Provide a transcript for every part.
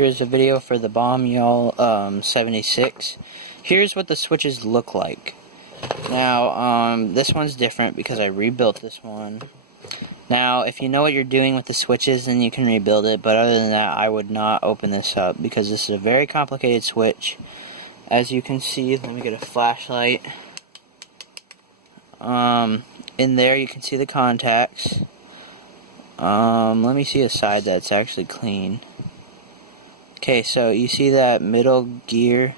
Here's a video for the Thebombyall76. Here's what the switches look like. Now, this one's different because I rebuilt this one. Now, if you know what you're doing with the switches, then you can rebuild it, but other than that, I would not open this up because this is a very complicated switch. As you can see, let me get a flashlight. In there you can see the contacts. Let me see a side that's actually clean. Okay, so you see that middle gear?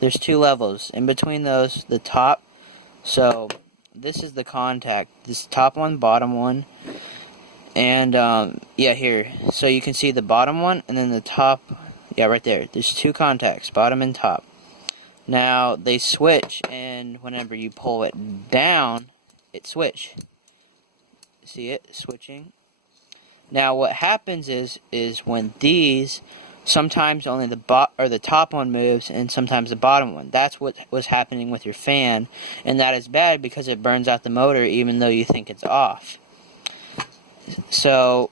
There's two levels. In between those, the top, so this is the contact. This top one, bottom one. And, yeah, here. So you can see the bottom one, and then the top, yeah, right there. There's two contacts, bottom and top. Now, they switch, and whenever you pull it down, it switch. See it? Switching. Now, what happens is when these, sometimes only the top one moves, and sometimes the bottom one. That's what was happening with your fan, and that is bad because it burns out the motor even though you think it's off. So,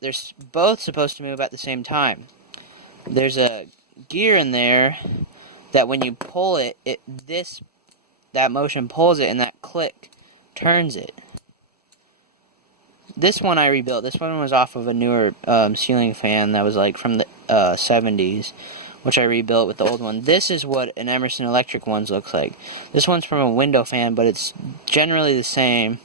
they're both supposed to move at the same time. There's a gear in there that when you pull it, that motion pulls it, and that click turns it. This one I rebuilt. This one was off of a newer ceiling fan that was like from the 70s, which I rebuilt with the old one. This is what an Emerson Electric ones looks like. This one's from a window fan, but it's generally the same.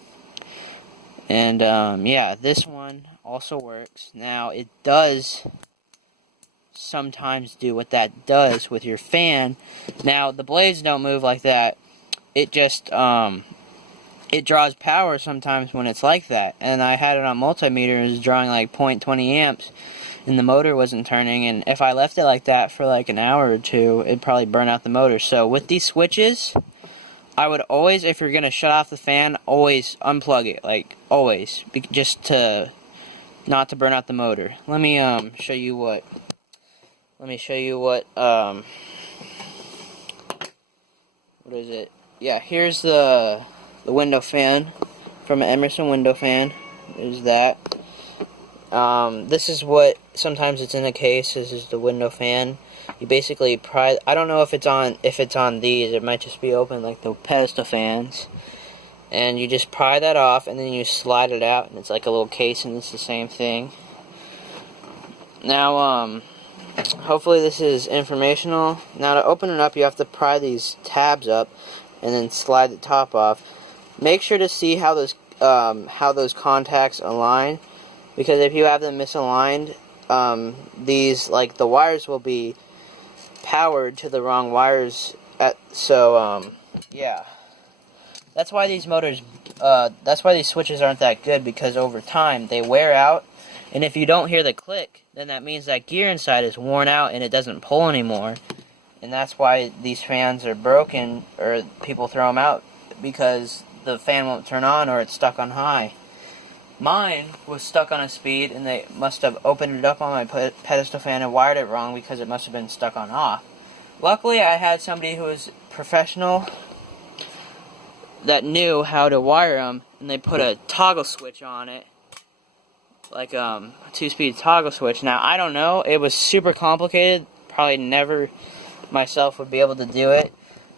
And yeah, this one also works. Now it does sometimes do what that does with your fan. Now the blades don't move like that. It just it draws power sometimes when it's like that, and I had it on multimeter. It was drawing like 0.20 amps, and the motor wasn't turning, and if I left it like that for like an hour or two, it'd probably burn out the motor. So with these switches, I would always, if you're going to shut off the fan, always unplug it, like always, just to not to burn out the motor. Let me show you what, what is it? Yeah, here's the window fan from an Emerson window fan. There's that. This is what, sometimes it's in a case. This is the window fan. You basically pry. I don't know if it's on these. It might just be open like the pedestal fans. And you just pry that off, and then you slide it out, and it's like a little case, and it's the same thing. Now, hopefully this is informational. Now to open it up, you have to pry these tabs up, and then slide the top off. Make sure to see how those contacts align, because if you have them misaligned, these, like, the wires will be powered to the wrong wires. Yeah, that's why these switches aren't that good, because over time they wear out, and if you don't hear the click, then that means that gear inside is worn out and it doesn't pull anymore, and that's why these fans are broken, or people throw them out, because the fan won't turn on, or it's stuck on high. Mine was stuck on a speed, and they must have opened it up on my pedestal fan and wired it wrong, because it must have been stuck on off. Luckily, I had somebody who was professional that knew how to wire them, and they put a toggle switch on it, like a 2-speed toggle switch. Now, I don't know, it was super complicated, probably never myself would be able to do it.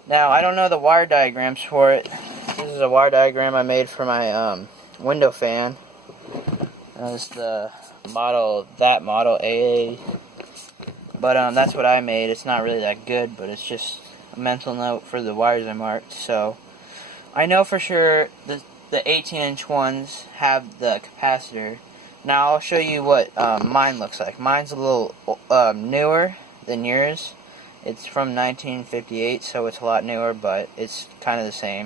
Now, I don't know the wire diagrams for it. This is a wire diagram I made for my window fan. That's the model, AA. But That's what I made. It's not really that good, but it's just a mental note for the wires I marked. So I know for sure the 18-inch ones have the capacitor. Now I'll show you what mine looks like. Mine's a little newer than yours. It's from 1958, so it's a lot newer, but it's kind of the same.